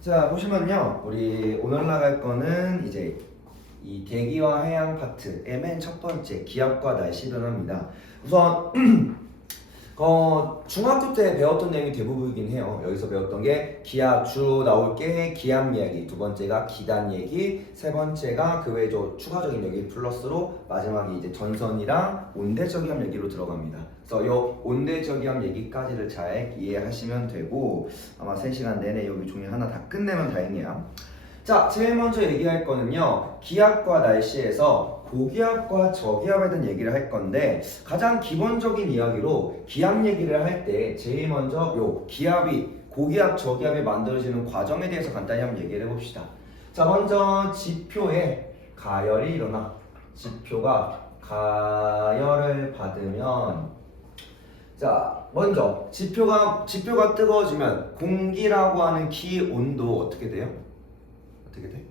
자, 보시면요. 우리 오늘 나갈 거는 이제 이 대기와 해양 파트의 맨 첫 번째 기압과 날씨 변화입니다. 우선 중학교 때 배웠던 내용이 대부분이긴 해요. 여기서 배웠던 게 기압, 주 나올 게 기압 얘기, 두 번째가 기단 얘기, 세 번째가 그 외에 추가적인 얘기 플러스로 마지막에 이제 전선이랑 온대저기압 얘기로 들어갑니다. 그래서 요 온대저기압 얘기까지를 잘 이해하시면 되고 아마 3시간 내내 여기 종이 하나 다 끝내면 다행이야. 자, 제일 먼저 얘기할 거는요. 기압과 날씨에서 고기압과 저기압에 대한 얘기를 할 건데 가장 기본적인 이야기로 기압 얘기를 할 때 제일 먼저 요 기압이 고기압, 저기압이 만들어지는 과정에 대해서 간단히 한번 얘기를 해봅시다. 자, 먼저 지표에 가열이 일어나. 지표가 가열을 받으면 자, 먼저 지표가 뜨거워지면 공기라고 하는 기온도 어떻게 돼요? 어떻게 돼?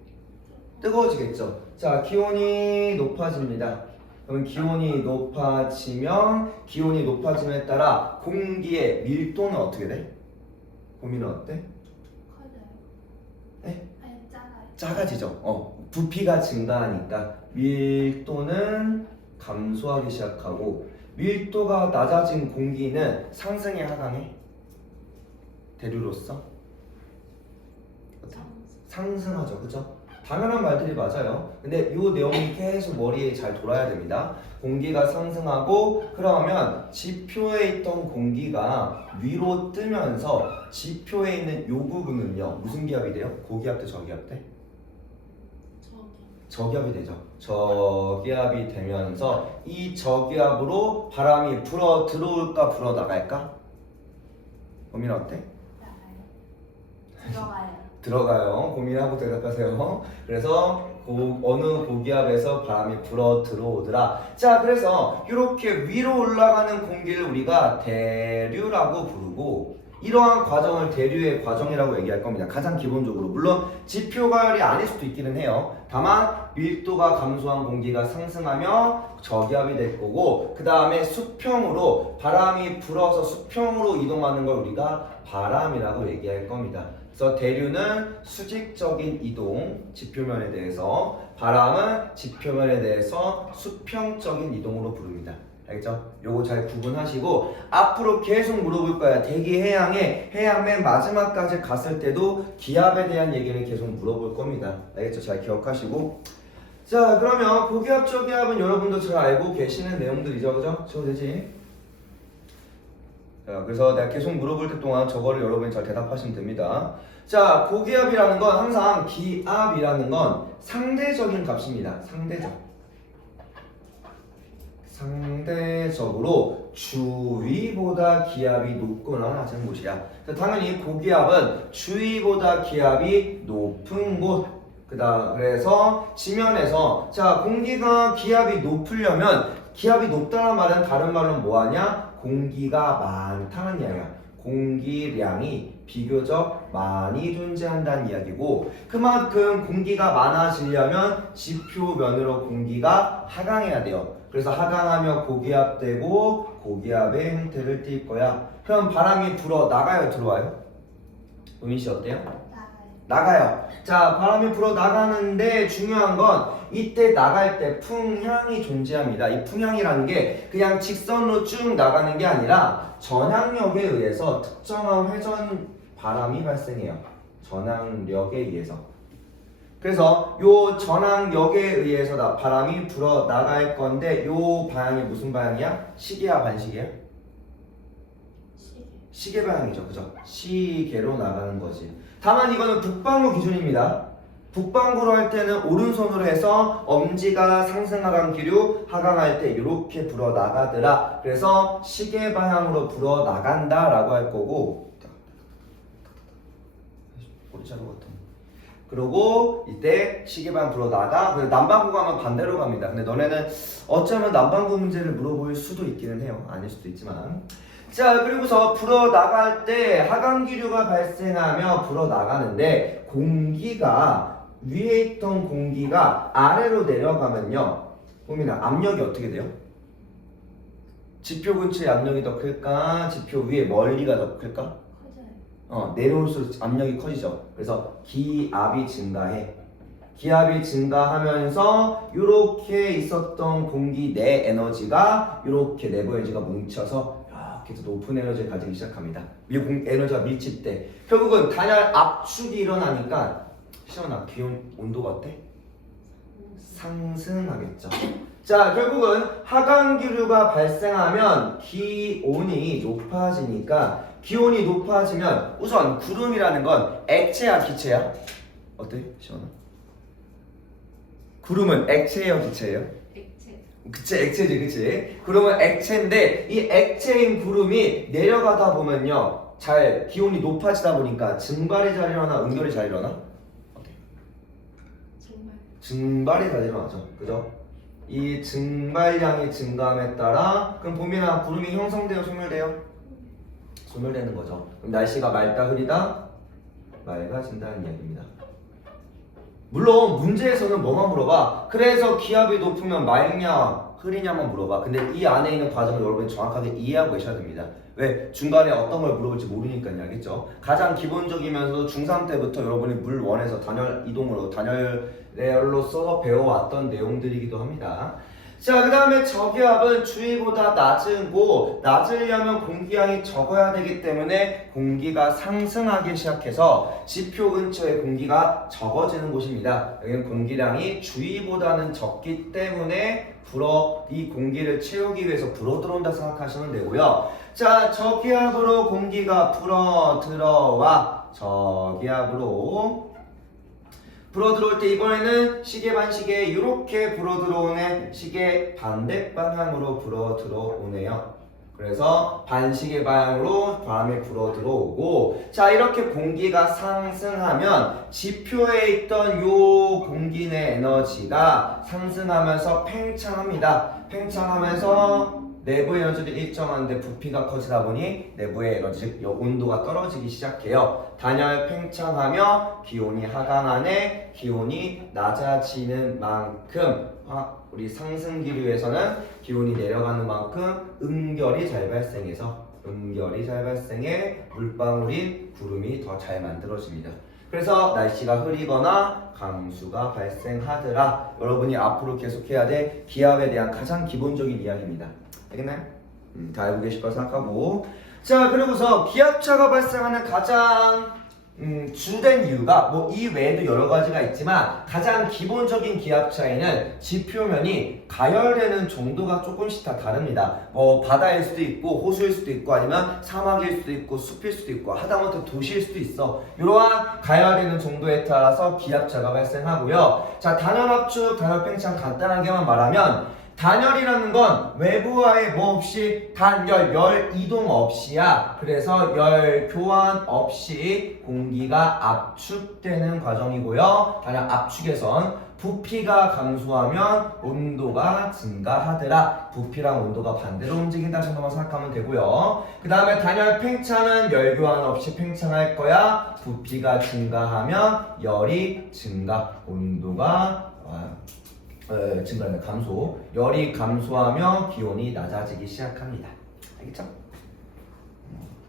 뜨거워지겠죠. 자, 기온이 높아집니다. 그럼 기온이 높아짐에 따라 공기의 밀도는 어떻게 돼? 고민은 어때? 커져요. 네? 아니 작아요. 작아지죠. 부피가 증가하니까 밀도는 감소하기 시작하고 밀도가 낮아진 공기는 상승해 하강해? 대류로서? 상승하죠, 그죠? 당연한 말들이 맞아요. 근데 이 내용이 계속 머리에 잘 돌아야 됩니다. 공기가 상승하고 그러면 지표에 있던 공기가 위로 뜨면서 지표에 있는 이 부분은요 무슨 기압이 돼요? 고기압 대 저기압 대? 저기압이 되죠. 저기압이 되면서 이 저기압으로 바람이 불어 들어올까 불어 나갈까? 고민 어때? 들어가요. 들어가요. 고민하고 대답하세요. 그래서 어느 고기압에서 바람이 불어 들어오더라. 자, 그래서 이렇게 위로 올라가는 공기를 우리가 대류라고 부르고 이러한 과정을 대류의 과정이라고 얘기할 겁니다. 가장 기본적으로. 물론 지표 가열이 아닐 수도 있기는 해요. 다만 밀도가 감소한 공기가 상승하며 저기압이 될 거고 그 다음에 수평으로 바람이 불어서 수평으로 이동하는 걸 우리가 바람이라고 얘기할 겁니다. 그래서 대류는 수직적인 이동, 지표면에 대해서 바람은 지표면에 대해서 수평적인 이동으로 부릅니다. 알겠죠? 요거 잘 구분하시고 앞으로 계속 물어볼 거야. 대기 해양에 해양 맨 마지막까지 갔을 때도 기압에 대한 얘기를 계속 물어볼 겁니다. 알겠죠? 잘 기억하시고 자, 그러면 고기압, 저기압은 여러분도 잘 알고 계시는 내용들이죠. 그죠? 저거 되지? 자, 그래서 내가 계속 물어볼 때 동안 저거를 여러분이 잘 대답하시면 됩니다. 자, 고기압이라는 건 항상 기압이라는 건 상대적인 값입니다. 상대적으로 주위보다 기압이 높거나 낮은 곳이야. 당연히 고기압은 주위보다 기압이 높은 곳. 그래서 지면에서 자 공기가 기압이 높으려면 기압이 높다는 말은 다른 말로 뭐하냐? 공기가 많다는 이야기야. 공기량이 비교적 많이 존재한다는 이야기고 그만큼 공기가 많아지려면 지표면으로 공기가 하강해야 돼요. 그래서 하강하며 고기압되고 고기압의 형태를 띌 거야. 그럼 바람이 불어 나가요? 들어와요? 우민씨 어때요? 나가요. 자, 바람이 불어 나가는데 중요한 건 이때 나갈 때 풍향이 존재합니다. 이 풍향이라는 게 그냥 직선으로 쭉 나가는 게 아니라 전향력에 의해서 특정한 회전 바람이 발생해요. 전향력에 의해서. 그래서 요 전향력에 의해서 바람이 불어 나갈 건데 요 방향이 무슨 방향이야? 시계야, 반시계야? 시계 방향이죠. 그죠? 시계로 나가는 거지. 다만 이거는 북방구 기준입니다. 북방구로 할 때는 오른손으로 해서 엄지가 상승하강 기류 하강할 때 이렇게 불어 나가더라. 그래서 시계 방향으로 불어 나간다 라고 할 거고 그리고 이때 시계 방향 불어 나가. 남반구 가면 반대로 갑니다. 근데 너네는 어쩌면 남반구 문제를 물어볼 수도 있기는 해요. 아닐 수도 있지만 자, 그리고서 불어 나갈 때 하강 기류가 발생하며 불어 나가는데 공기가 위에 있던 공기가 아래로 내려가면요. 보면 압력이 어떻게 돼요? 지표 근처의 압력이 더 클까? 지표 위에 멀리가 더 클까? 내려올수록 압력이 커지죠. 그래서 기압이 증가해. 기압이 증가하면서 이렇게 있었던 공기 내 에너지가 이렇게 내부 에너지가 뭉쳐서 이렇게 해서 높은 에너지를 가지기 시작합니다. 에너지가 밀집돼. 결국은 단열 압축이 일어나니까 시원한 기온 온도가 어때? 상승하겠죠. 자, 결국은 하강기류가 발생하면 기온이 높아지니까 기온이 높아지면 우선 구름이라는 건 액체야 기체야? 어때? 시원아? 구름은 액체예요 기체예요? 액체. 그치 액체지 그치? 구름은 액체인데 이 액체인 구름이 내려가다 보면요 잘 기온이 높아지다 보니까 증발이 잘 일어나 응결이 잘 일어나? 어때? 정말. 증발이 잘 일어나죠 그죠? 이 증발량이 증가함에 따라 그럼 봄이나 구름이 형성돼요 소멸돼요? 소멸되는 거죠. 그럼 날씨가 맑다 흐리다 맑아진다는 이야기입니다. 물론 문제에서는 뭐만 물어봐? 그래서 기압이 높으면 맑냐 흐리냐만 물어봐. 근데 이 안에 있는 과정을 여러분이 정확하게 이해하고 계셔야 됩니다. 왜? 중간에 어떤 걸 물어볼지 모르니까요. 알겠죠? 가장 기본적이면서도 중3 때부터 여러분이 물 원에서 단열 이동으로 단열로 써서 배워왔던 내용들이기도 합니다. 자, 그 다음에 저기압은 주위보다 낮고 낮으려면 공기량이 적어야 되기 때문에 공기가 상승하기 시작해서 지표 근처에 공기가 적어지는 곳입니다. 여기는 공기량이 주위보다는 적기 때문에 이 공기를 채우기 위해서 불어 들어온다 생각하시면 되고요. 자, 저기압으로 공기가 불어 들어와. 저기압으로 불어 들어올 때 이번에는 시계 반시계 이렇게 불어 들어오네. 시계 반대 방향으로 불어 들어오네요. 그래서 반시계 방향으로 바람이 불어 들어오고 자 이렇게 공기가 상승하면 지표에 있던 요 공기 내 에너지가 상승하면서 팽창합니다. 팽창하면서 내부의 에너지도 일정한데 부피가 커지다 보니 내부의 에너지, 온도가 떨어지기 시작해요. 단열 팽창하며 기온이 하강하네. 기온이 낮아지는 만큼 우리 상승기류에서는 기온이 내려가는 만큼 응결이 잘 발생해서 물방울인 구름이 더 잘 만들어집니다. 그래서 날씨가 흐리거나 강수가 발생하더라. 여러분이 앞으로 계속해야 될 기압에 대한 가장 기본적인 이야기입니다. 알겠나요? 다 알고 계실 거라 생각하고 자 그리고서 기압차가 발생하는 가장 주된 이유가 뭐 이 외에도 여러 가지가 있지만 가장 기본적인 기압 차이는 지표면이 가열되는 정도가 조금씩 다 다릅니다. 뭐 바다일 수도 있고 호수일 수도 있고 아니면 사막일 수도 있고 숲일 수도 있고 하다못해 도시일 수도 있어. 이러한 가열되는 정도에 따라서 기압차가 발생하고요. 자 단열압축, 단열팽창 간단하게만 말하면 단열이라는 건 외부와의 뭐 없이 단열, 열 이동 없이야. 그래서 열 교환 없이 공기가 압축되는 과정이고요. 단열 압축에선 부피가 감소하면 온도가 증가하더라. 부피랑 온도가 반대로 움직인다 정도만 생각하면 되고요. 그 다음에 단열 팽창은 열 교환 없이 팽창할 거야. 부피가 증가하면 열이 증가, 온도가 증가하는 감소, 열이 감소하며 기온이 낮아지기 시작합니다. 알겠죠?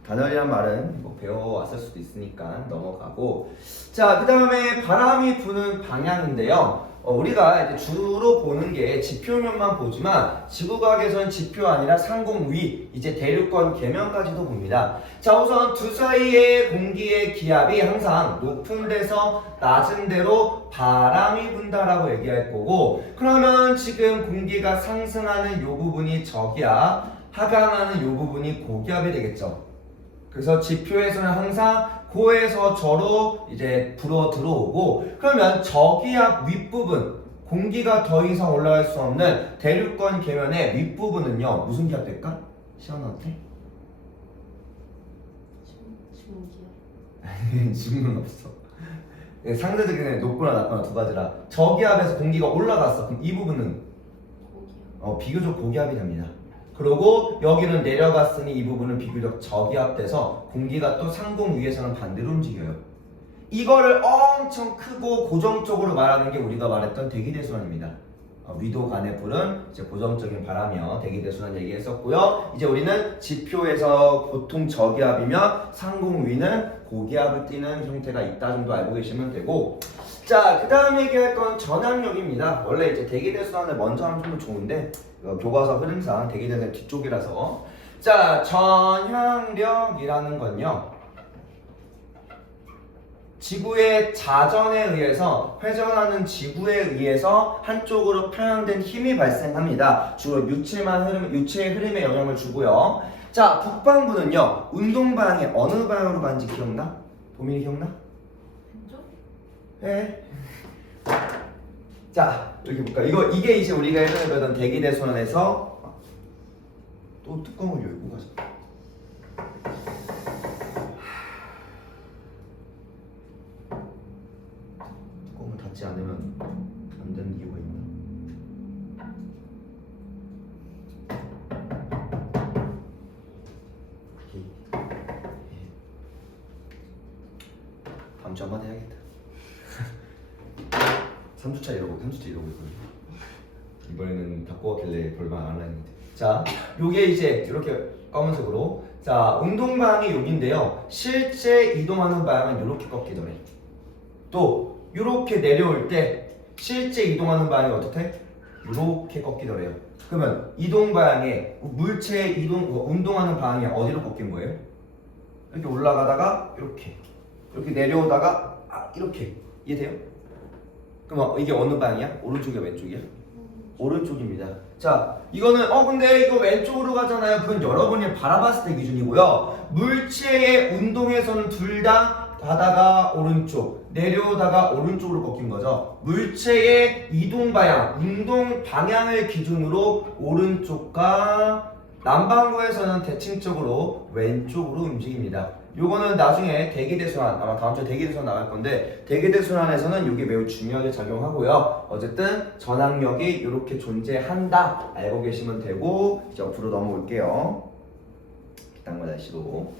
단열이란 말은 뭐 배워왔을 수도 있으니까 넘어가고 자, 그 다음에 바람이 부는 방향인데요. 우리가 이제 주로 보는 게 지표면만 보지만 지구과학에서는 지표 아니라 상공위, 이제 대륙권 계면까지도 봅니다. 자, 우선 두 사이의 공기의 기압이 항상 높은 데서 낮은 데로 바람이 분다라고 얘기할 거고 그러면 지금 공기가 상승하는 요 부분이 저기압, 하강하는 요 부분이 고기압이 되겠죠. 그래서 지표에서는 항상 고에서 저로 이제 불어 들어오고 그러면 저기압 윗부분 공기가 더 이상 올라갈 수 없는 대륙권 계면의 윗부분은요 무슨 기압 될까? 시원한테? 중기압. 질문 없어. 상대적인 높거나 낮거나 두 가지라 저기압에서 공기가 올라갔어. 그럼 이 부분은 고기압. 비교적 고기압이 됩니다. 그리고 여기는 내려갔으니 이 부분은 비교적 저기압돼서 공기가 또 상공 위에서는 반대로 움직여요. 이거를 엄청 크고 고정적으로 말하는 게 우리가 말했던 대기대순환입니다. 위도 간의 불은 이제 고정적인 바람이며 대기대순환 얘기했었고요. 이제 우리는 지표에서 보통 저기압이면 상공 위는 고기압을 띠는 형태가 있다 정도 알고 계시면 되고, 자, 그 다음 얘기할 건 전압력입니다. 원래 이제 대기대순환을 먼저 하면 좀 더 좋은데 교과서 흐름상 대기대순환 뒤쪽이라서, 자, 전향력이라는 건요, 지구의 자전에 의해서 회전하는 지구에 의해서 한쪽으로 편향된 힘이 발생합니다. 주로 유체의 흐름에 영향을 주고요. 자, 북방부는요, 운동 방향이 어느 방향으로 가는지 기억나? 보민이 기억나? 왼쪽? 네. 자, 이렇게 볼까? 이게 이제 우리가 예전에 배웠던 대기대순환에서 또 뚜껑을 열고 가자. 뚜껑을 닫지 않으면 안 되는 이유가 있나? 다음 주 한번 해야겠다. 3주차 이러고 있거든요. 이번에는 바꿔왔길래 별말 안 했는데. 자, 요게 이제 이렇게 검은색으로. 자, 운동 방향이 여기인데요. 실제 이동하는 방향은 이렇게 꺾이더래. 또 이렇게 내려올 때 실제 이동하는 방향이 어떻게? 이렇게 꺾이더래요. 그러면 이동 방향에 물체의 운동하는 방향이 어디로 꺾인 거예요? 이렇게 올라가다가 이렇게 내려오다가 이렇게. 이해돼요? 그럼 이게 어느 방향이야? 오른쪽이야, 왼쪽이야? 오른쪽입니다. 자, 이거는 근데 이거 왼쪽으로 가잖아요. 그건 여러분이 바라봤을 때 기준이고요. 물체의 운동에서는 둘 다 가다가 오른쪽, 내려오다가 오른쪽으로 꺾인 거죠. 물체의 이동 방향, 운동 방향을 기준으로 오른쪽과 남반구에서는 대칭적으로 왼쪽으로 움직입니다. 요거는 나중에 대기대순환, 아마 다음 주에 대기대순환 나갈 건데, 대기대순환에서는 이게 매우 중요하게 작용하고요. 어쨌든 전압력이 이렇게 존재한다 알고 계시면 되고, 이제 옆으로 넘어올게요. 기단과 날씨로.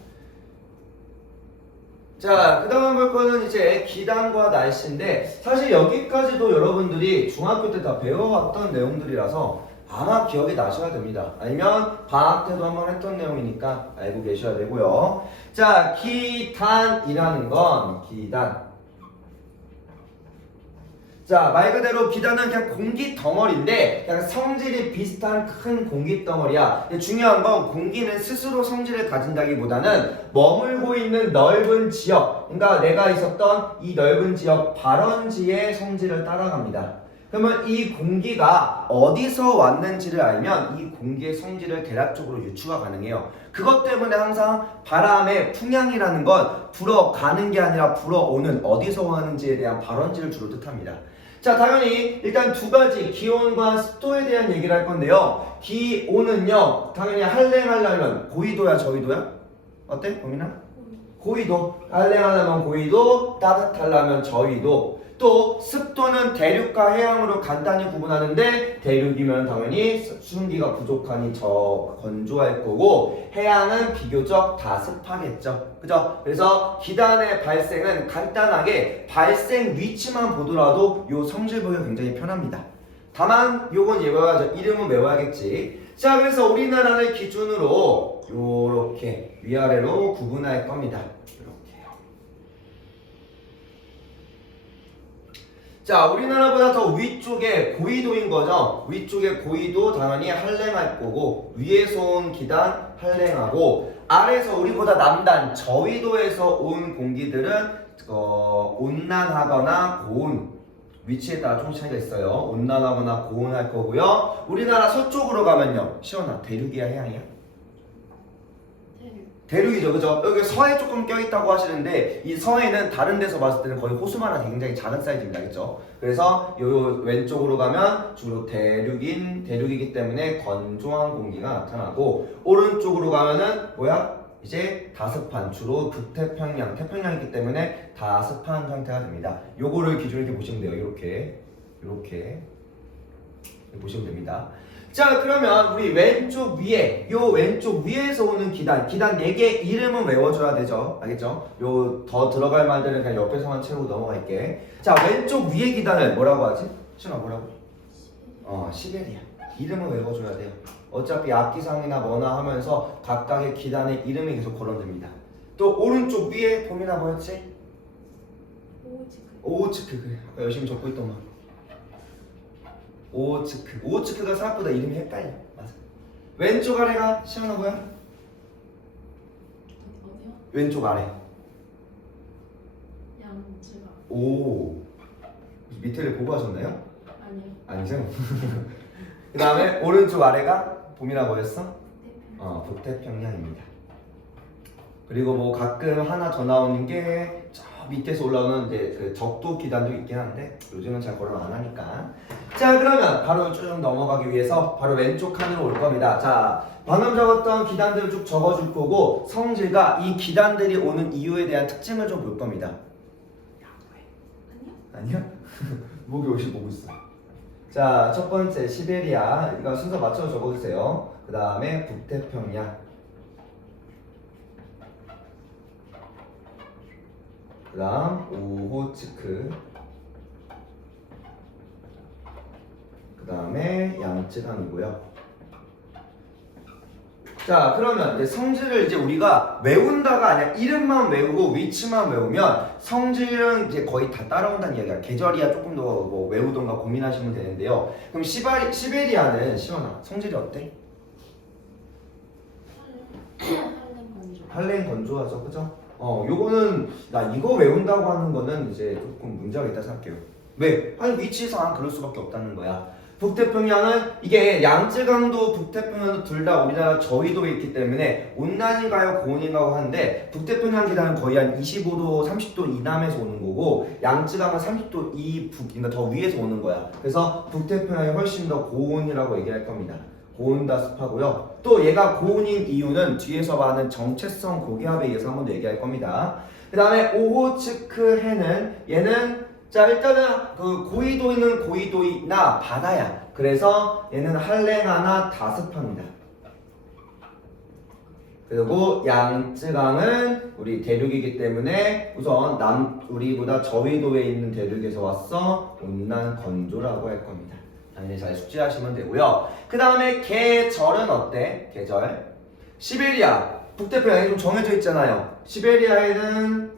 자, 그 다음 볼 거는 이제 기단과 날씨인데, 사실 여기까지도 여러분들이 중학교 때 다 배워왔던 내용들이라서 아마 기억이 나셔야 됩니다. 아니면 방학 때도 한번 했던 내용이니까 알고 계셔야 되고요. 자, 기단이라는 건 자, 말 그대로 기단은 그냥 공기 덩어리인데 그냥 성질이 비슷한 큰 공기 덩어리야. 근데 중요한 건 공기는 스스로 성질을 가진다기보다는 머물고 있는 넓은 지역, 그러니까 내가 있었던 이 넓은 지역 발원지의 성질을 따라갑니다. 그러면 이 공기가 어디서 왔는지를 알면 이 공기의 성질을 대략적으로 유추가 가능해요. 그것 때문에 항상 바람의 풍향이라는 건 불어가는 게 아니라 불어오는, 어디서 왔는지에 대한 발원지를 주로 뜻합니다. 자, 당연히 일단 두 가지 기온과 습도에 대한 얘기를 할 건데요. 기온은요, 당연히 한랭하려면 고위도야, 저위도야? 어때, 범인아? 고위도. 한랭하려면 고위도, 따뜻하려면 저위도. 또 습도는 대륙과 해양으로 간단히 구분하는데, 대륙이면 당연히 수증기가 부족하니 건조할 거고, 해양은 비교적 다 습하겠죠. 그죠? 그래서 기단의 발생은 간단하게 발생 위치만 보더라도 요 성질 보기가 굉장히 편합니다. 다만 요건 외워야죠. 이름은 외워야겠지. 자, 그래서 우리나라를 기준으로 요렇게 위아래로 구분할 겁니다. 자, 우리나라보다 더 위쪽에 고위도인 거죠. 위쪽에 고위도 당연히 한랭할 거고, 위에서 온 기단 한랭하고, 아래에서 우리보다 남단 저위도에서 온 공기들은 온난하거나 고온, 위치에 따라 조금 차이가 있어요. 온난하거나 고온할 거고요. 우리나라 서쪽으로 가면요, 시원하, 대륙이야, 해양이야? 대륙이죠, 그죠? 여기 서해 조금 껴있다고 하시는데, 이 서해는 다른 데서 봤을 때는 거의 호수만한 굉장히 작은 사이즈입니다, 그죠? 그래서 요 왼쪽으로 가면 주로 대륙이기 때문에 건조한 공기가 나타나고, 오른쪽으로 가면은 뭐야? 이제 다습한, 주로 북태평양, 태평양이기 때문에 다습한 상태가 됩니다. 요거를 기준으로 이렇게 보시면 돼요. 이렇게 보시면 됩니다. 자, 그러면 우리 왼쪽 위에, 요 왼쪽 위에서 오는 기단 4개 이름은 외워줘야 되죠. 알겠죠? 요 더 들어갈 말들은 그냥 옆에서만 채우고 넘어갈게. 자, 왼쪽 위에 기단을 뭐라고 하지? 신아, 뭐라고? 시베리아. 이름을 외워줘야 돼요. 어차피 악기상이나 뭐나 하면서 각각의 기단의 이름이 계속 거론됩니다. 또 오른쪽 위에 봄이나 뭐였지? 오지크. 오호츠크. 그래. 아까 열심히 적고 있더만. 오호츠크. 오호츠크가 생각보다 이름이 헷갈려. 맞아. 왼쪽 아래가 시원하 보여? 어디요? 왼쪽 아래. 양쯔강. 오. 밑에를 보고 하셨나요? 아니요. 아니죠? 그 다음에 오른쪽 아래가 봄이나 뭐였어? 대표. 북태평양입니다. 그리고 뭐 가끔 하나 더 나오는 게 저 밑에서 올라오는 이제 그 적도 기단도 있긴 한데 요즘은 잘 거론 안 하니까. 자, 그러면 바로 쭉 넘어가기 위해서 바로 왼쪽 칸으로 올 겁니다. 자, 방금 적었던 기단들을 쭉 적어줄 거고 성질과 이 기단들이 오는 이유에 대한 특징을 좀 볼 겁니다. 아니요. 아니야? 목이 옷이 보고 있어. 자, 첫 번째 시베리아. 이거 순서 맞춰서 적어주세요. 그 다음에 북태평양. 그 다음 오호츠크. 그 다음에 양쯔강이고요. 자, 그러면 이제 성질을 이제 우리가 외운다가 아니라 이름만 외우고 위치만 외우면 성질은 이제 거의 다 따라온다는 이야기야. 계절이야 조금 더 뭐 외우던가 고민하시면 되는데요. 그럼 시베리아는 시원아 성질이 어때? 할렘 건조. 할레인 건조하죠, 그죠? 요거는 나 이거 외운다고 하는 거는 이제 조금 문제가 있다 생각해요. 왜? 아니 위치상 그럴 수밖에 없다는 거야. 북태평양은 이게 양쯔강도 북태평양도 둘 다 우리나라 저위도에 있기 때문에 온난인가요 고온인가요 하는데 북태평양 기단은 거의 한 25도 30도 이남에서 오는 거고 양쯔강은 30도 이북 그러니까 더 위에서 오는 거야. 그래서 북태평양이 훨씬 더 고온이라고 얘기할 겁니다. 고온다 습하고요. 또 얘가 고온인 이유는 뒤에서 봐는 정체성 고기압에 의해서 한번 더 얘기할 겁니다. 그 다음에 오호츠크 해는 얘는 자 일단은 그 고위도는 고위도이나 바다야. 그래서 얘는 한랭하나 다습합니다. 그리고 양쯔강은 우리 대륙이기 때문에 우선 우리보다 저위도에 있는 대륙에서 왔어 온난 건조라고 할 겁니다. 당연히 잘 숙지하시면 되고요. 그 다음에 계절은 어때? 계절 시베리아 북태평양이 좀 정해져 있잖아요. 시베리아에는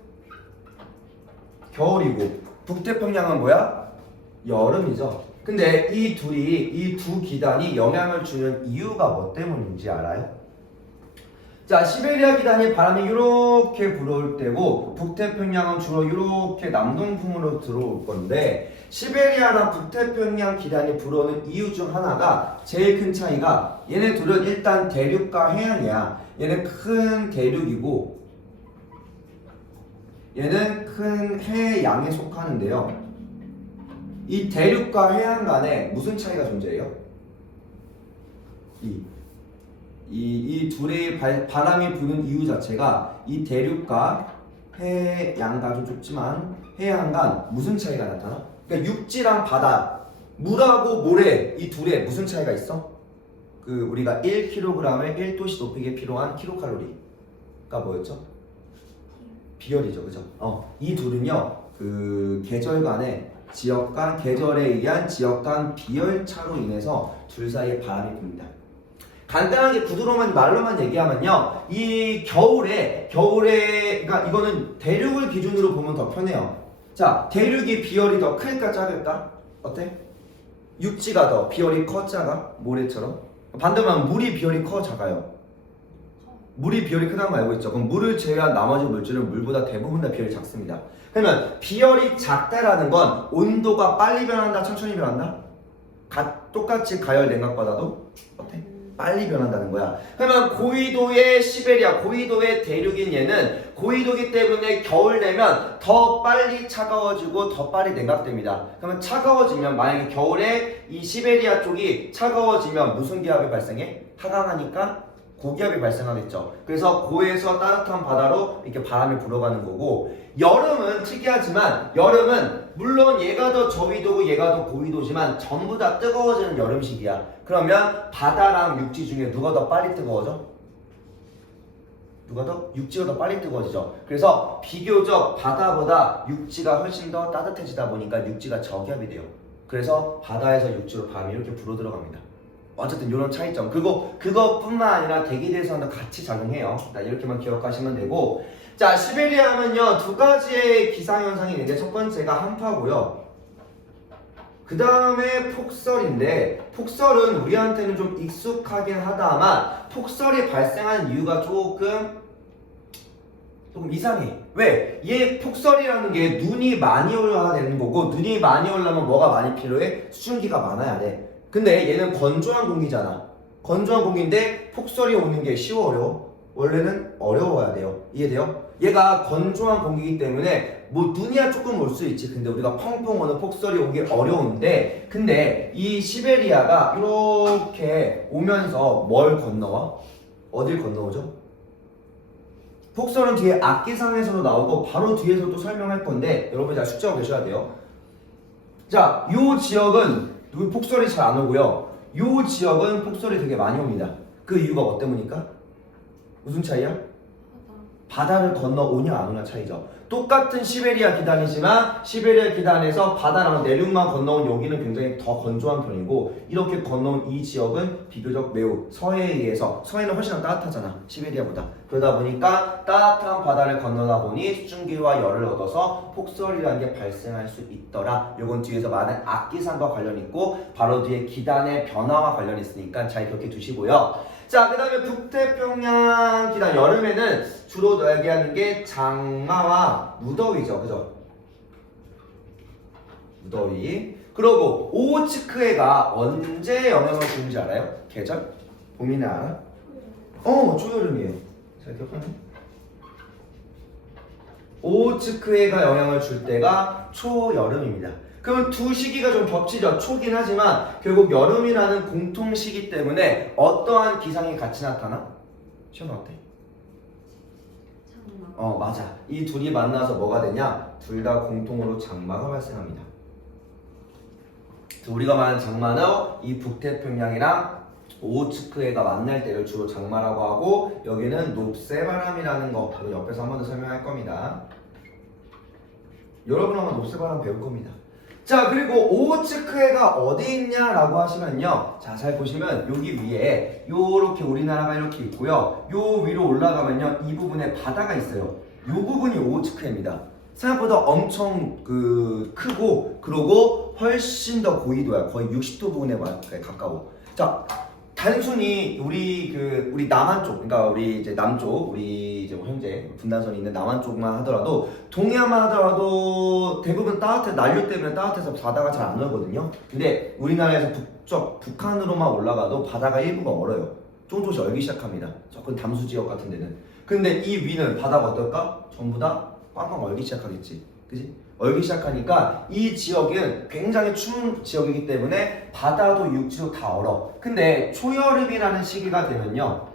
겨울이고 북태평양은 뭐야? 여름이죠. 근데 이 두 기단이 영향을 주는 이유가 뭐 때문인지 알아요? 자, 시베리아 기단이 바람이 이렇게 불어올 때고 북태평양은 주로 이렇게 남동풍으로 들어올 건데 시베리아나 북태평양 기단이 불어오는 이유 중 하나가 제일 큰 차이가 얘네 둘은 일단 대륙과 해안이야. 얘는 큰 대륙이고 얘는 큰 해양에 속하는데요. 이 대륙과 해안 간에 무슨 차이가 존재해요? 이 둘의 바람이 부는 이유 자체가 이 대륙과 해양과 좀 좁지만 해안 간 무슨 차이가 나타나? 그러니까 육지랑 바다, 물하고 모래 이 둘에 무슨 차이가 있어? 그 우리가 1kg에 1도씨 높이기에 필요한 킬로칼로리가 뭐였죠? 비열이죠, 그죠? 이 둘은요, 그 계절 간의 지역 간 계절에 의한 지역 간 비열차로 인해서 둘 사이에 바람이 붑니다. 간단하게 구두로만 말로만 얘기하면요, 이 겨울에 그러니까 이거는 대륙을 기준으로 보면 더 편해요. 자, 대륙이 비열이 더 클까 작을까? 어때? 육지가 더 비열이 커 작아? 모래처럼? 반대로 하면 물이 비열이 커 작아요? 물이 비열이 크다는 거 알고 있죠? 그럼 물을 제외한 나머지 물질은 물보다 대부분 다 비열이 작습니다. 그러면 비열이 작다라는 건 온도가 빨리 변한다, 천천히 변한다? 똑같이 가열 냉각받아도 어때? 빨리 변한다는 거야. 그러면 고위도의 시베리아, 고위도의 대륙인 얘는 고위도기 때문에 겨울 되면 더 빨리 차가워지고 더 빨리 냉각됩니다. 그러면 차가워지면 만약에 겨울에 이 시베리아 쪽이 차가워지면 무슨 기압이 발생해? 하강하니까 고기압이 발생하겠죠. 그래서 고에서 따뜻한 바다로 이렇게 바람이 불어가는 거고, 여름은 특이하지만 여름은 물론 얘가 더 저위도고 얘가 더 고위도지만 전부 다 뜨거워지는 여름 시기야. 그러면 바다랑 육지 중에 누가 더 빨리 뜨거워져? 육지가 더 빨리 뜨거워지죠. 그래서 비교적 바다보다 육지가 훨씬 더 따뜻해지다 보니까 육지가 저기압이 돼요. 그래서 바다에서 육지로 바람이 이렇게 불어 들어갑니다. 어쨌든 이런 차이점. 그리고 그것뿐만 아니라 대기대에서도 같이 작용해요. 이렇게만 기억하시면 되고, 자, 시베리아 하면요 두 가지의 기상현상이 있는데 첫 번째가 한파고요. 그 다음에 폭설인데, 폭설은 우리한테는 좀 익숙하긴 하다만 폭설이 발생하는 이유가 조금 이상해. 왜? 얘 폭설이라는 게 눈이 많이 올라야 되는 거고, 눈이 많이 올라면 뭐가 많이 필요해? 수증기가 많아야 돼. 근데 얘는 건조한 공기잖아. 건조한 공기인데 폭설이 오는 게 쉬워 어려워? 원래는 어려워야 돼요. 이해돼요? 얘가 건조한 공기이기 때문에 뭐 눈이야 조금 올 수 있지. 근데 우리가 펑펑 오는 폭설이 오기 어려운데, 근데 이 시베리아가 이렇게 오면서 뭘 건너와? 어딜 건너오죠? 폭설은 뒤에 악기상에서도 나오고 바로 뒤에서도 설명할 건데 여러분 잘 숙지하고 계셔야 돼요. 자, 요 지역은 폭설이 잘 안 오고요. 요 지역은 폭설이 되게 많이 옵니다. 그 이유가 뭐 때문일까? 무슨 차이야? 바다를 건너오냐 안 오냐 차이죠. 똑같은 시베리아 기단이지만 시베리아 기단에서 바다랑 내륙만 건너온 여기는 굉장히 더 건조한 편이고, 이렇게 건너온 이 지역은 비교적 매우 서해에 의해서, 서해는 훨씬 더 따뜻하잖아 시베리아보다. 그러다 보니까 따뜻한 바다를 건너다 보니 수증기와 열을 얻어서 폭설이라는 게 발생할 수 있더라. 요건 뒤에서 많은 악기상과 관련 있고 바로 뒤에 기단의 변화와 관련이 있으니까 잘 기억해 두시고요. 자, 그 다음에 북태평양 기단, 여름에는 주로 얘기하는 게 장마와 무더위죠. 그죠? 무더위. 그리고 오호츠크해가 언제 영향을 주는지 알아요? 계절? 봄이나 알아? 초여름이에요. 잘 기억하네. 오호츠크해가 영향을 줄 때가 초여름입니다. 그럼 두 시기가 좀 겹치죠. 초긴 하지만 결국 여름이라는 공통 시기 때문에 어떠한 기상이 같이 나타나? 시원아 어때? 장마. 맞아. 이 둘이 만나서 뭐가 되냐? 둘 다 공통으로 장마가 발생합니다. 우리가 말하는 장마는 이 북태평양이랑 오호츠크해가 만날 때를 주로 장마라고 하고, 여기는 높새바람이라는 거 옆에서 한 번 더 설명할 겁니다. 여러분 아마 높새바람 배울 겁니다. 자, 그리고 오호츠크해가 어디 있냐라고 하시면요, 자, 잘 보시면 여기 위에 요렇게 우리나라가 이렇게 있고요, 요 위로 올라가면요 이 부분에 바다가 있어요. 요 부분이 오호츠크해입니다. 생각보다 엄청 크고, 그리고 훨씬 더 고緯도야. 거의 60도 부근에 가까워. 자, 단순히 우리 남한 쪽, 그러니까 우리 이제 남쪽, 우리 이제 현재 분단선이 있는 남한 쪽만 하더라도, 동해안만 하더라도 대부분 난류 때문에 따뜻해서 바다가 잘 안 얼거든요. 근데 우리나라에서 북한으로만 올라가도 바다가 일부가 얼어요. 조금씩 얼기 시작합니다. 조금 담수 지역 같은 데는. 근데 이 위는 바다가 어떨까? 전부 다 꽝꽝 얼기 시작하겠지. 그지? 얼기 시작하니까 이 지역은 굉장히 추운 지역이기 때문에 바다도 육지도 다 얼어. 근데 초여름이라는 시기가 되면요,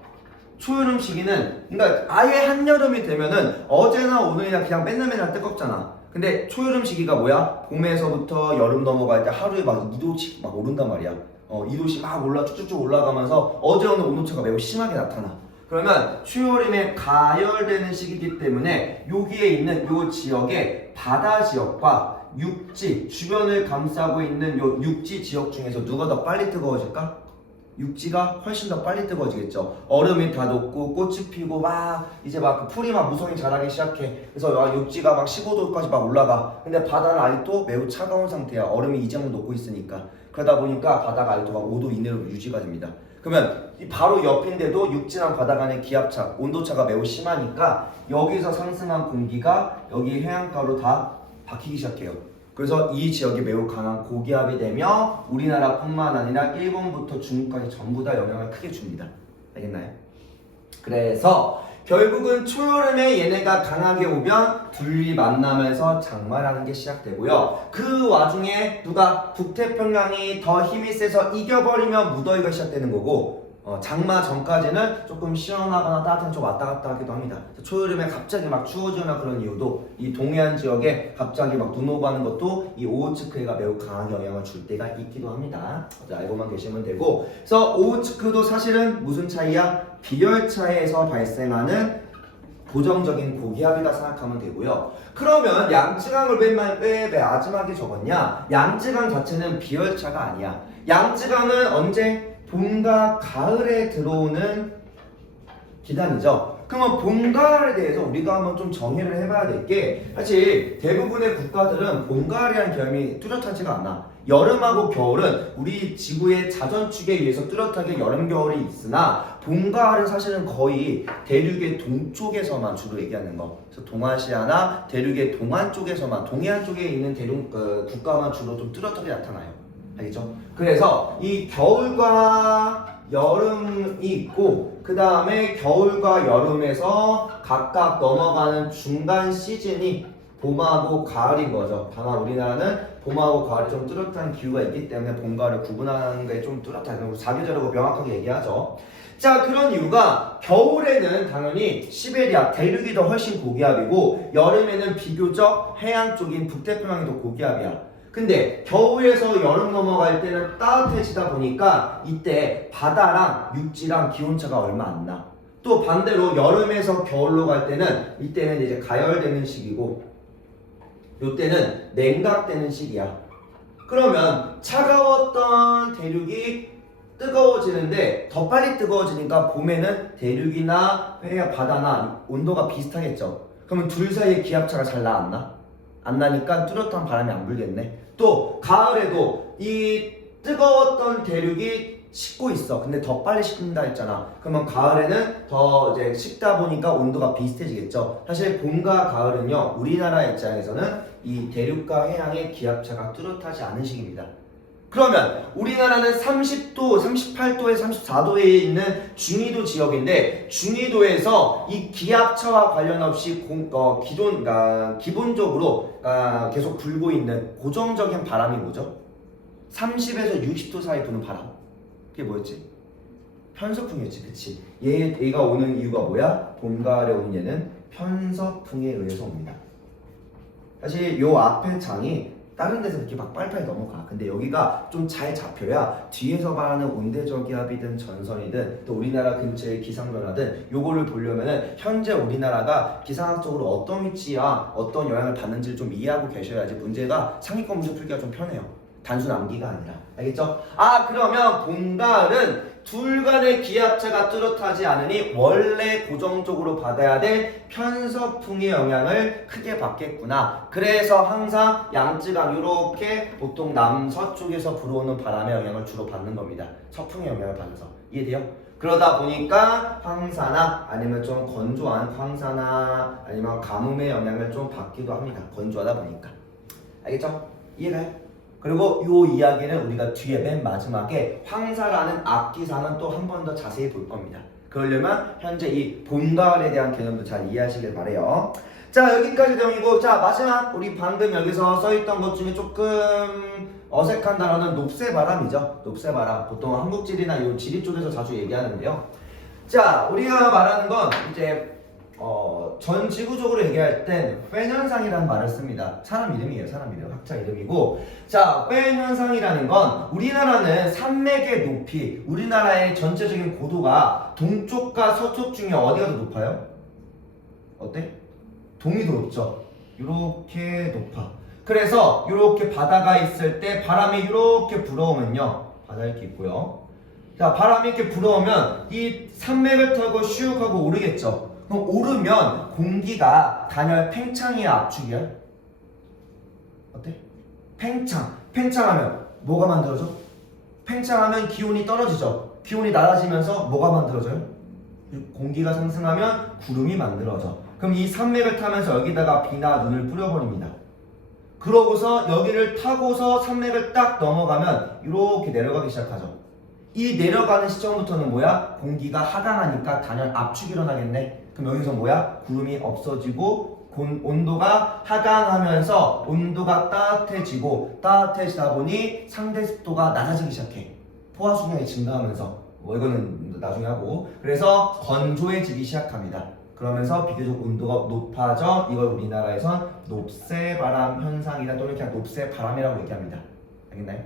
초여름 시기는, 그러니까 아예 한여름이 되면은 어제나 오늘이나 그냥 맨날 뜨겁잖아. 근데 초여름 시기가 뭐야? 봄에서부터 여름 넘어갈 때 하루에 막 2도씩 막 오른단 말이야. 2도씩 막 쭉쭉쭉 올라가면서 어제 오늘 온도차가 매우 심하게 나타나. 그러면 초여름에 가열되는 시기이기 때문에 여기에 있는 요 지역의 바다 지역과 육지, 주변을 감싸고 있는 요 육지 지역 중에서 누가 더 빨리 뜨거워질까? 육지가 훨씬 더 빨리 뜨거워지겠죠. 얼음이 다 녹고 꽃이 피고 이제 풀이 무성히 자라기 시작해. 그래서 육지가 15도까지 올라가. 근데 바다는 아직도 매우 차가운 상태야. 얼음이 이 정도 녹고 있으니까. 그러다 보니까 바다가 아직도 5도 이내로 유지가 됩니다. 그러면 바로 옆인데도 육지랑 바다 간의 기압차, 온도차가 매우 심하니까 여기서 상승한 공기가 여기 해안가로 다 박히기 시작해요. 그래서 이 지역이 매우 강한 고기압이 되며 우리나라뿐만 아니라 일본부터 중국까지 전부 다 영향을 크게 줍니다. 알겠나요? 그래서 결국은 초여름에 얘네가 강하게 오면 둘이 만나면서 장마라는 게 시작되고요. 그 와중에 북태평양이 더 힘이 세서 이겨버리면 무더위가 시작되는 거고, 장마 전까지는 조금 시원하거나 따뜻한 좀 왔다 갔다 하기도 합니다. 초여름에 갑자기 추워지거나 그런 이유도, 이 동해안 지역에 갑자기 눈 오고 하는 것도 이 오호츠크해가 매우 강하게 영향을 줄 때가 있기도 합니다. 알고만 계시면 되고, 그래서 오호츠크도 사실은 무슨 차이야? 비열차에서 발생하는 고정적인 고기압이다 생각하면 되고요. 그러면 양쯔강을 왜 마지막에 적었냐? 양쯔강 자체는 비열차가 아니야. 양쯔강은 언제? 봄과 가을에 들어오는 기단이죠. 그러면 봄, 가을에 대해서 우리가 한번 좀 정의를 해봐야 될 게 사실 대부분의 국가들은 봄, 가을이라는 개념이 뚜렷하지가 않아. 여름하고 겨울은 우리 지구의 자전축에 의해서 뚜렷하게 여름, 겨울이 있으나 봄, 가을은 사실은 거의 대륙의 동쪽에서만 주로 얘기하는 거. 그래서 동아시아나 대륙의 동안 쪽에서만 동해안 쪽에 있는 대륙 국가만 주로 좀 뚜렷하게 나타나요. 알겠죠? 그래서 이 겨울과 여름이 있고 그 다음에 겨울과 여름에서 각각 넘어가는 중간 시즌이 봄하고 가을인 거죠. 다만 우리나라는 봄하고 가을이 좀 뚜렷한 기후가 있기 때문에 봄, 가을을 구분하는 게 좀 뚜렷하고 사계절이라고 명확하게 얘기하죠. 자, 그런 이유가 겨울에는 당연히 시베리아 대륙이 더 훨씬 고기압이고 여름에는 비교적 해안 쪽인 북태평양이 더 고기압이야. 근데 겨울에서 여름 넘어갈 때는 따뜻해지다 보니까 이때 바다랑 육지랑 기온차가 얼마 안 나. 또 반대로 여름에서 겨울로 갈 때는 이때는 이제 가열되는 시기고 이때는 냉각되는 시기야. 그러면 차가웠던 대륙이 뜨거워지는데 더 빨리 뜨거워지니까 봄에는 대륙이나 해안 바다나 온도가 비슷하겠죠. 그러면 둘 사이에 기압차가 잘 나 안 나? 안 나니까 뚜렷한 바람이 안 불겠네. 또 가을에도 이 뜨거웠던 대륙이 식고 있어. 근데 더 빨리 식는다 했잖아. 그러면 가을에는 더 이제 식다 보니까 온도가 비슷해지겠죠. 사실 봄과 가을은요, 우리나라 입장에서는 이 대륙과 해양의 기압차가 뚜렷하지 않은 시기입니다. 그러면 우리나라는 30도, 38도에서 34도에 있는 중위도 지역인데 중위도에서 이 기압차와 관련 없이 기본적으로 계속 불고 있는 고정적인 바람이 뭐죠? 30에서 60도 사이 부는 바람. 그게 뭐였지? 편서풍이었지, 그치? 얘가 오는 이유가 뭐야? 봄, 가을에 오는 얘는 편서풍에 의해서 옵니다. 사실 요 앞에 장이 다른 데서 이렇게 막 빨리빨리 넘어가. 근데 여기가 좀 잘 잡혀야 뒤에서 말하는 온대저기압이든 전선이든 또 우리나라 근처의 기상변화든 요거를 보려면은 현재 우리나라가 기상학적으로 어떤 위치야 어떤 영향을 받는지를 좀 이해하고 계셔야지 문제가 상위권 문제 풀기가 좀 편해요. 단순 암기가 아니라. 알겠죠? 그러면 봄, 가을은 둘 간의 기압차가 뚜렷하지 않으니 원래 고정적으로 받아야 될 편서풍의 영향을 크게 받겠구나. 그래서 항상 양쯔강 이렇게 보통 남서쪽에서 불어오는 바람의 영향을 주로 받는 겁니다. 서풍의 영향을 받아서. 이해돼요? 그러다 보니까 황사나 아니면 좀 건조한 황사나 아니면 가뭄의 영향을 좀 받기도 합니다. 건조하다 보니까. 알겠죠? 이해가요? 그리고 이 이야기는 우리가 뒤에 맨 마지막에 황사라는 악기상은 또 한 번 더 자세히 볼 겁니다. 그러려면 현재 이 봄, 가을에 대한 개념도 잘 이해하시길 바래요. 자, 여기까지 내용이고, 자, 마지막 우리 방금 여기서 써있던 것 중에 조금 어색한 단어는 높새바람이죠. 높새바람. 보통 한국지리나 이 지리 쪽에서 자주 얘기하는데요. 자, 우리가 말하는 건 이제 전 지구적으로 얘기할 땐 팬 현상이라는 말을 씁니다. 사람 이름이에요. 사람 이름. 학자 이름이고. 자, 팬 현상이라는 건 우리나라는 산맥의 높이, 우리나라의 전체적인 고도가 동쪽과 서쪽 중에 어디가 더 높아요? 어때? 동이 더 높죠. 이렇게 높아. 그래서 이렇게 바다가 있을 때 바람이 이렇게 불어오면요. 바다 이렇게 있고요. 자, 바람이 이렇게 불어오면 이 산맥을 타고 슉 하고 오르겠죠. 그럼 오르면 공기가 단열 팽창이야, 압축이야? 어때? 팽창하면 뭐가 만들어져? 팽창하면 기온이 떨어지죠. 기온이 낮아지면서 뭐가 만들어져요? 공기가 상승하면 구름이 만들어져. 그럼 이 산맥을 타면서 여기다가 비나 눈을 뿌려버립니다. 그러고서 여기를 타고서 산맥을 딱 넘어가면 이렇게 내려가기 시작하죠. 이 내려가는 시점부터는 뭐야? 공기가 하강하니까 단열 압축이 일어나겠네. 그럼 여기서 뭐야? 구름이 없어지고 온도가 하강하면서 온도가 따뜻해지다 보니 상대 습도가 낮아지기 시작해. 포화 수량이 증가하면서 이거는 나중에 하고 그래서 건조해지기 시작합니다. 그러면서 비교적 온도가 높아져. 이걸 우리나라에선 높새바람 현상이라 또는 그냥 높새바람이라고 얘기합니다. 알겠나요?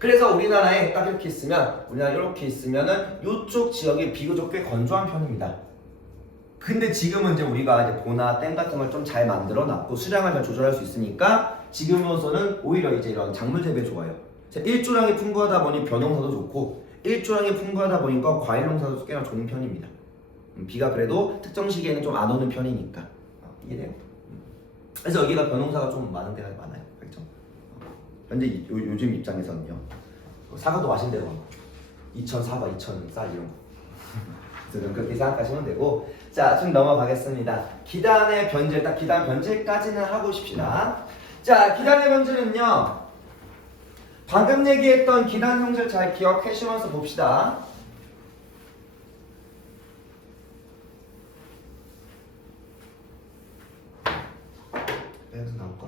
그래서 우리나라에 딱 이렇게 있으면 우리나라 이렇게 있으면은 이쪽 지역이 비교적 꽤 건조한 편입니다. 근데 지금은 이제 우리가 이제 보나 댐 같은 걸 좀 잘 만들어 놨고 수량을 잘 조절할 수 있으니까 지금으로서는 오히려 이제 이런 작물 재배 좋아요. 일조량이 풍부하다 보니 벼농사도 좋고 일조량이 풍부하다 보니까 과일 농사도 꽤나 좋은 편입니다. 비가 그래도 특정 시기에는 좀 안 오는 편이니까 이해돼요? 그래서 여기가 벼농사가 좀 많은 데가 많아요. 그렇죠? 현재 요즘 입장에서는요. 사과도 마신 대로 2,000 사과, 2,000 쌀 이런 거. 그래서 그렇게 생각하시면 되고, 자, 좀 넘어가겠습니다. 기단의 변질, 딱 기단 변질까지는 하고 싶시다. 자, 기단의 변질은요. 방금 얘기했던 기단 형질 잘 기억하시면서 봅시다. 여기서 나올까?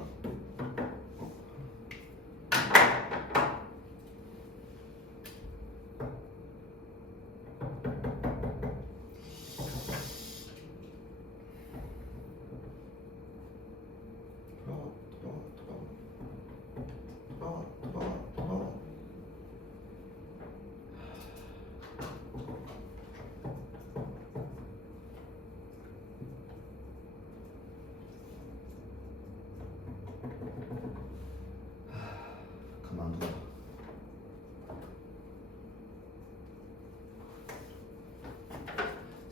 그만둬.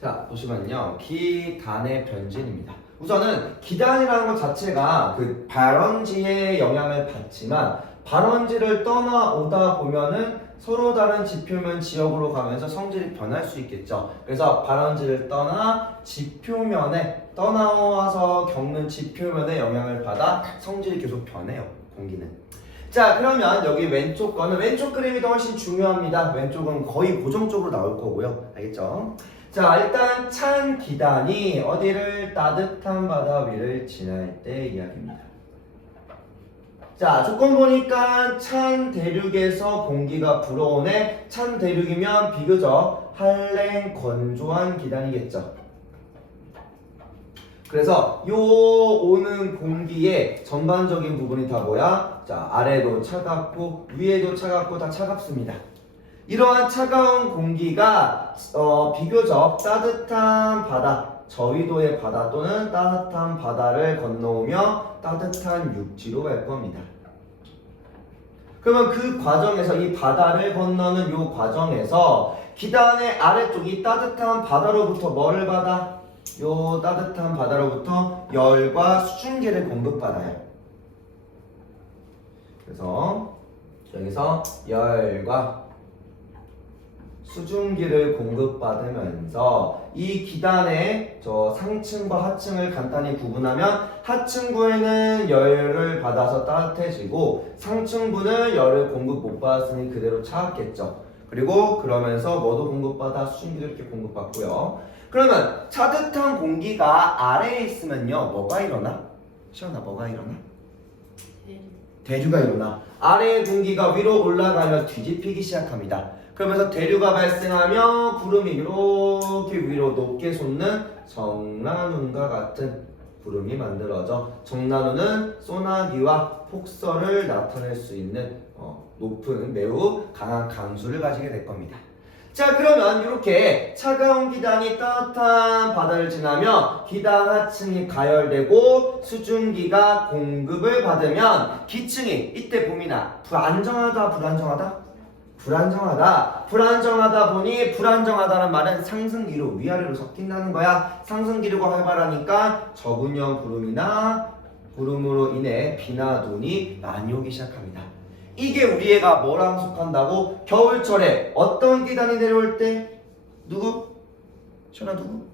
자, 보시면요. 기단의 변질입니다. 우선은 기단이라는 것 자체가 그 발원지에 영향을 받지만 발원지를 떠나오다 보면은 서로 다른 지표면 지역으로 가면서 성질이 변할 수 있겠죠. 그래서 발원지를 떠나 지표면에 떠나와서 겪는 지표면에 영향을 받아 성질이 계속 변해요. 공기는. 자, 그러면 여기 왼쪽 거는 왼쪽 그림이 더 훨씬 중요합니다. 왼쪽은 거의 고정적으로 나올 거고요. 알겠죠? 자, 일단 찬 기단이 어디를 따뜻한 바다 위를 지날 때 이야기입니다. 자, 조건 보니까 찬 대륙에서 공기가 불어오네. 찬 대륙이면 비교적 한랭 건조한 기단이겠죠. 그래서 요 오는 공기의 전반적인 부분이 다 뭐야? 자, 아래도 차갑고 위에도 차갑고 다 차갑습니다. 이러한 차가운 공기가 비교적 따뜻한 바다, 저위도의 바다 또는 따뜻한 바다를 건너오며 따뜻한 육지로 갈 겁니다. 그러면 그 과정에서 이 바다를 건너는 이 과정에서 기단의 아래쪽이 따뜻한 바다로부터 뭐를 받아? 요 따뜻한 바다로부터 열과 수증기를 공급받아요. 그래서 여기서 열과 수증기를 공급받으면서 이 기단의 저 상층과 하층을 간단히 구분하면 하층부에는 열을 받아서 따뜻해지고 상층부는 열을 공급 못 받았으니 그대로 차갑겠죠. 그리고 그러면서 뭐도 공급받아? 수증기도 이렇게 공급받고요. 그러면 따뜻한 공기가 아래에 있으면요 뭐가 일어나? 시원아 뭐가 일어나? 대류가 일어나. 아래의 공기가 위로 올라가면 뒤집히기 시작합니다. 그러면서 대류가 발생하며 구름이 이렇게 위로 높게 솟는 정난운과 같은 구름이 만들어져. 정난운은 소나기와 폭설을 나타낼 수 있는 높은 매우 강한 강수를 가지게 될 겁니다. 자, 그러면 이렇게 차가운 기단이 따뜻한 바다를 지나며 기단 하층이 가열되고 수증기가 공급을 받으면 기층이 이때 봄이나 불안정하다 불안정하다? 불안정하다 보니 불안정하다는 말은 상승기류 위아래로 섞인다는 거야. 상승기류가 활발하니까 저분형 구름이나 구름으로 인해 비나 눈이 많이 오기 시작합니다. 이게 우리 애가 뭐랑 속한다고? 겨울철에 어떤 기단이 내려올 때? 누구? 시원아 누구?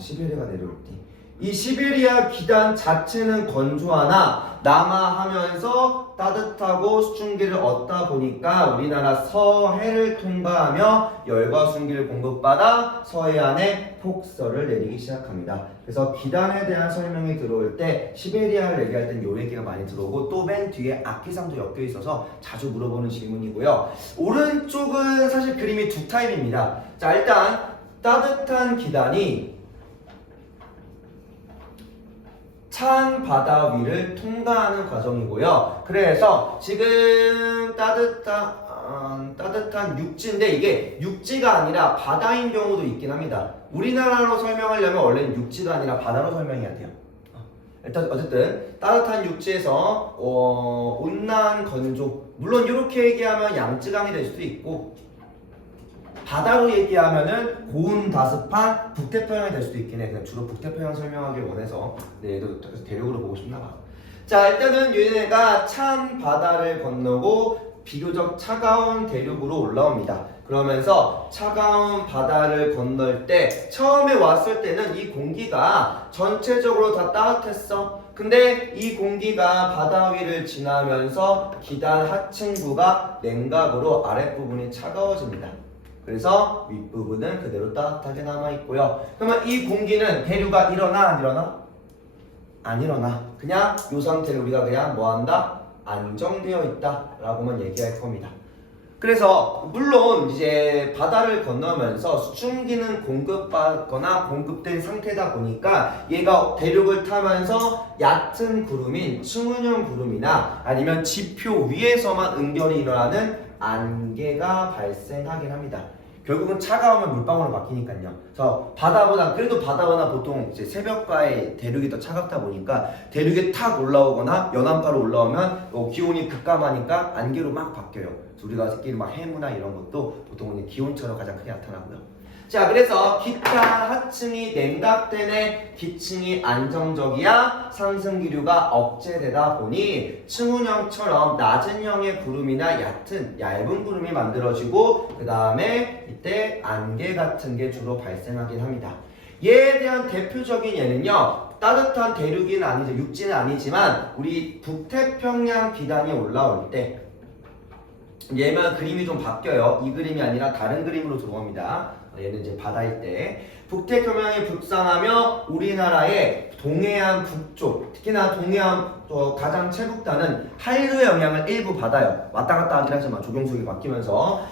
시베리아가 내려올 때. 이 시베리아 기단 자체는 건조하나 남하하면서 따뜻하고 수증기를 얻다 보니까 우리나라 서해를 통과하며 열과 수증기를 공급받아 서해안에 폭설을 내리기 시작합니다. 그래서 기단에 대한 설명이 들어올 때 시베리아를 얘기할 땐 요 얘기가 많이 들어오고 또 맨 뒤에 악기상도 엮여 있어서 자주 물어보는 질문이고요. 오른쪽은 사실 그림이 두 타입입니다. 자, 일단 따뜻한 기단이 찬 바다 위를 통과하는 과정이고요. 그래서 지금 따뜻한 육지인데 이게 육지가 아니라 바다인 경우도 있긴 합니다. 우리나라로 설명하려면 원래는 육지가 아니라 바다로 설명해야 돼요. 일단 어쨌든 따뜻한 육지에서 온난 건조, 물론 이렇게 얘기하면 양쯔강이 될 수도 있고 바다로 얘기하면은 고온 다습한 북태평양이 될 수도 있긴 해. 그냥 주로 북태평양 설명하길 원해서 얘도 대륙으로 보고 싶나 봐. 자, 일단은 얘네가 찬 바다를 건너고 비교적 차가운 대륙으로 올라옵니다. 그러면서 차가운 바다를 건널 때 처음에 왔을 때는 이 공기가 전체적으로 다 따뜻했어. 근데 이 공기가 바다 위를 지나면서 기단 하층부가 냉각으로 아랫부분이 차가워집니다. 그래서 윗부분은 그대로 따뜻하게 남아있고요. 그러면 이 공기는 대류가 일어나 안 일어나? 안 일어나. 그냥 이 상태를 우리가 그냥 뭐한다? 안정되어 있다 라고만 얘기할 겁니다. 그래서 물론 이제 바다를 건너면서 수증기는 공급받거나 공급된 상태다 보니까 얘가 대륙을 타면서 얕은 구름인 층운형 구름이나 아니면 지표 위에서만 응결이 일어나는 안개가 발생하긴 합니다. 결국은 차가우면 물방울로 바뀌니까요. 그래서 그래도 바다보다 보통 이제 새벽과의 대륙이 더 차갑다 보니까 대륙에 탁 올라오거나 연안가로 올라오면 기온이 급감하니까 안개로 막 바뀌어요. 그래서 우리가 새끼리 막 해무나 이런 것도 보통 기온차로 가장 크게 나타나고요. 자, 그래서 기타 하층이 냉각되네, 기층이 안정적이야 상승기류가 억제되다 보니 층운형처럼 낮은 형의 구름이나 얇은 구름이 만들어지고 그 다음에 이때 안개 같은 게 주로 발생하긴 합니다. 얘에 대한 대표적인 예는요, 따뜻한 대륙은 아니죠, 육지는 아니지만 우리 북태평양 기단이 올라올 때 얘만 그림이 좀 바뀌어요. 이 그림이 아니라 다른 그림으로 들어옵니다. 얘는 이제 바다일 때 북태평양이 북상하며 우리나라의 동해안 북쪽, 특히나 동해안 가장 최북단은 한류의 영향을 일부 받아요. 왔다 갔다 하긴 하지만 조경석이 바뀌면서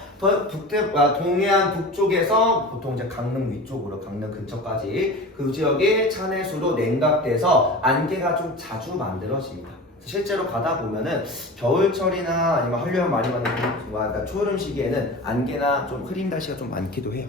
동해안 북쪽에서 보통 이제 강릉 위쪽으로 강릉 근처까지 그 지역에 찬해수로 냉각돼서 안개가 좀 자주 만들어집니다. 실제로 가다 보면은 겨울철이나 아니면 한류가 많이 많은 그러니까 초여름 시기에는 안개나 좀 흐린 날씨가 좀 많기도 해요.